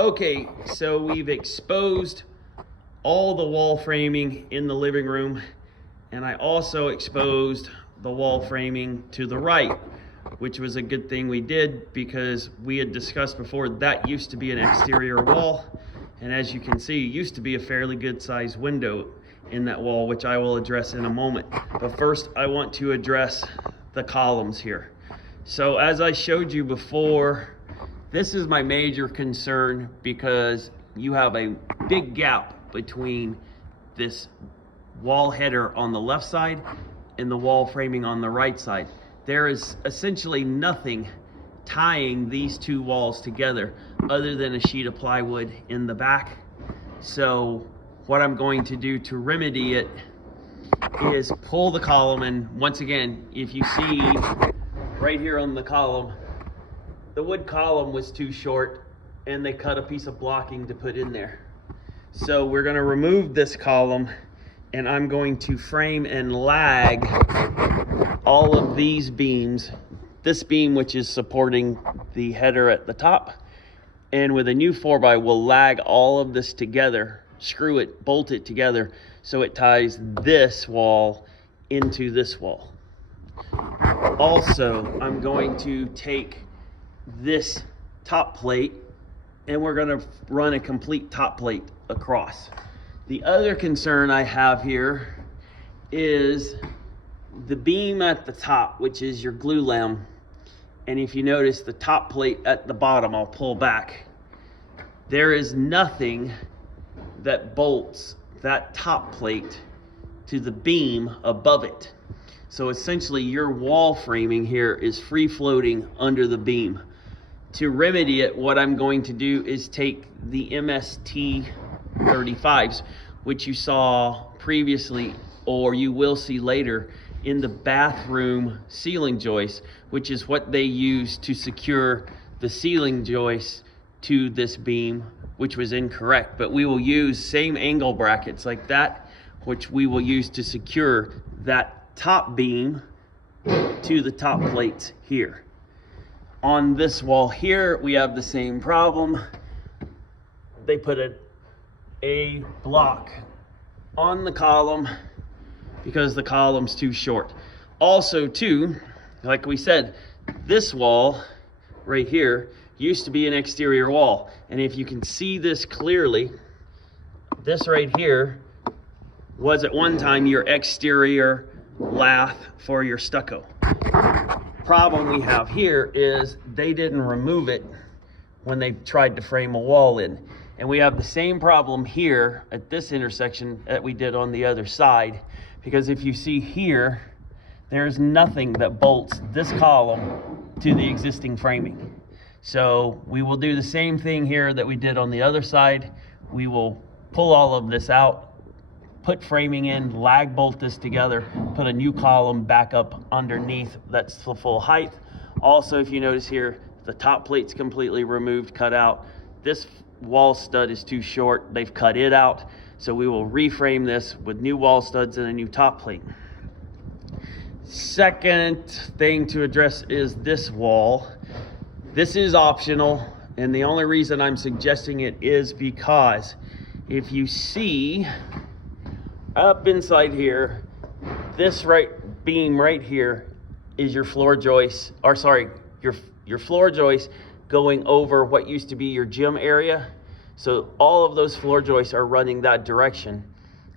Okay, so we've exposed all the wall framing in the living room, and I also exposed the wall framing to the right, which was a good thing we did because we had discussed before that used to be an exterior wall, and as you can see, it used to be a fairly good sized window in that wall, which I will address in a moment. But first, I want to address the columns here. So as I showed you before, this is my major concern because you have a big gap between this wall header on the left side and the wall framing on the right side. There is essentially nothing tying these two walls together other than a sheet of plywood in the back. So what I'm going to do to remedy it is pull the column, and once again, if you see right here on the column, the wood column was too short and they cut a piece of blocking to put in there. So we're going to remove this column and I'm going to frame and lag all of these beams. This beam, which is supporting the header at the top, and with a new 4x we'll lag all of this together, screw it, bolt it together so it ties this wall into this wall. Also, I'm going to take this top plate and we're going to run a complete top plate across. The other concern I have here is the beam at the top, which is your glue lamb. And if you notice the top plate at the bottom, I'll pull back. There is nothing that bolts that top plate to the beam above it. So essentially your wall framing here is free floating under the beam. To remedy it, what I'm going to do is take the MST 35s, which you saw previously, or you will see later, in the bathroom ceiling joist, which is what they use to secure the ceiling joist to this beam, which was incorrect. But we will use same angle brackets like that, which we will use to secure that top beam to the top plates here. On this wall here, we have the same problem. They put a block on the column because the column's too short. Also too, like we said, this wall right here used to be an exterior wall. And if you can see this clearly, this right here was at one time your exterior lath for your stucco. Problem we have here is they didn't remove it when they tried to frame a wall in. And we have the same problem here at this intersection that we did on the other side, because if you see here, there's nothing that bolts this column to the existing framing. So we will do the same thing here that we did on the other side. We will pull all of this out, put framing in, lag bolt this together, put a new column back up underneath that's the full height. Also, if you notice here, the top plate's completely removed, cut out. This wall stud is too short, they've cut it out. So we will reframe this with new wall studs and a new top plate. Second thing to address is this wall. This is optional, and the only reason I'm suggesting it is because if you see up inside here, this beam right here is your floor joist, or sorry, your floor joist going over what used to be your gym area. So all of those floor joists are running that direction,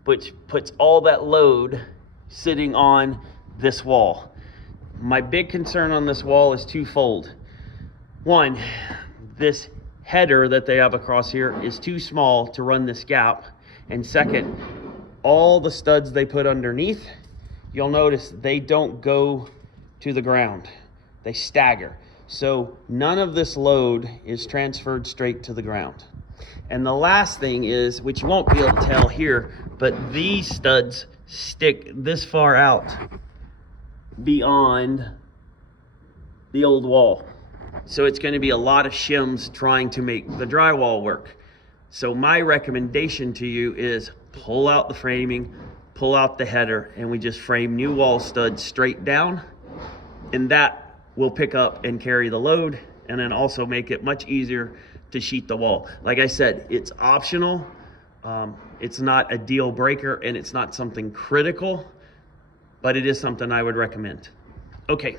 which puts all that load sitting on this wall. My big concern on this wall is twofold. One, this header that they have across here is too small to run this gap. And second, all the studs they put underneath, you'll notice they don't go to the ground. They stagger. So none of this load is transferred straight to the ground. And the last thing is, which you won't be able to tell here, but these studs stick this far out beyond the old wall. So it's going to be a lot of shims trying to make the drywall work. So my recommendation to you is pull out the framing, pull out the header, and we just frame new wall studs straight down, and that will pick up and carry the load, and then also make it much easier to sheet the wall. Like I said, it's optional. It's not a deal breaker, and it's not something critical, but it is something I would recommend. Okay.